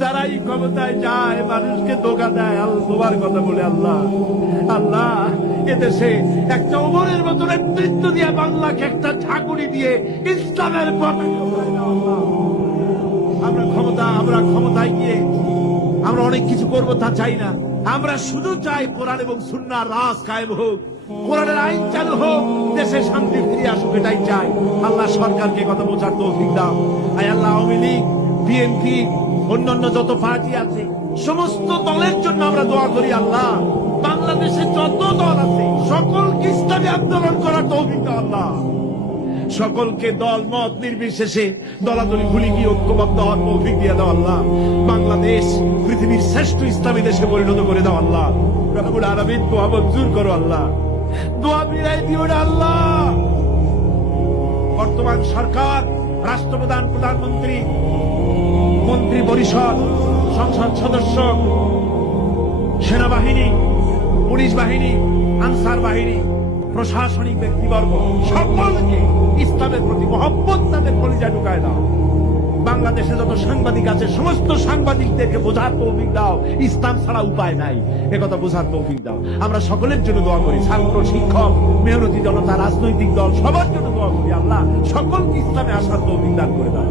যারাই ক্ষমতায় যায় মানুষকে ধোঁকা দেয়, তোমার কথা বলে আল্লাহ, আল্লাহ এদেশে একটা ওমরের মতো নেতৃত্ব দিয়ে বাংলাকে একটা ঠাকুরি দিয়ে ইসলামের পথে আমরা ক্ষমতায় গিয়ে আমরা অনেক কিছু করবো তা চাই না। আমরা শুধু চাই কোরআন এবং সুন্নাহর রাজ কায়েম হোক, কোরআনের আইন চালু হোক, দেশে শান্তি ফিরে আসুক, এটাই চাই। আল্লাহ সরকারকে কথা বোঝার তৌফিক দাও। আয় আল্লাহ, আওয়ামী লীগ, বিএনপি, অন্যান্য যত পার্টি আছে সমস্ত দলের জন্য আমরা দোয়া করি। আল্লাহ, বাংলাদেশে যত দল আছে সকলকে ইসলামী আন্দোলন করার তৌফিক দাও। আল্লাহ, সকলকে দল মত নির্বিশেষে দলাদলি ভুলে গিয়ে ঐক্যবদ্ধ হওয়ার তৌফিক দিয়ে দাও। আল্লাহ, বাংলাদেশ পৃথিবীর শ্রেষ্ঠ ইসলামী দেশে পরিণত করে দাও। আল্লাহ রব্বুল আলামিন, দোয়া মঞ্জুর করো। আল্লাহ, দোয়া বিরাই দিও না। আল্লাহ, বর্তমান সরকার, রাষ্ট্রপ্রধান, প্রধানমন্ত্রী, মন্ত্রী পরিষদ, সংসদ সদস্য, সেনাবাহিনী, পুলিশ বাহিনী, আনসার বাহিনী, প্রশাসনিক ব্যক্তিবর্গ সকলকে ইসলামের প্রতি মহব্বত তাদের কলিজায় ঢুকায় দাও। বাংলাদেশে যত সাংবাদিক আছে সমস্ত সাংবাদিকদেরকে বোঝার তৌফিক দাও, ইসলাম ছাড়া উপায় নাই, একথা বোঝার তৌফিক দাও। আমরা সকলের জন্য দোয়া করি, ছাত্র, শিক্ষক, মেহনতি জনতা, রাজনৈতিক দল, সবার জন্য দোয়া করি। আল্লাহ, সকলকে ইসলামে আসার তৌফিক দান করে দাও।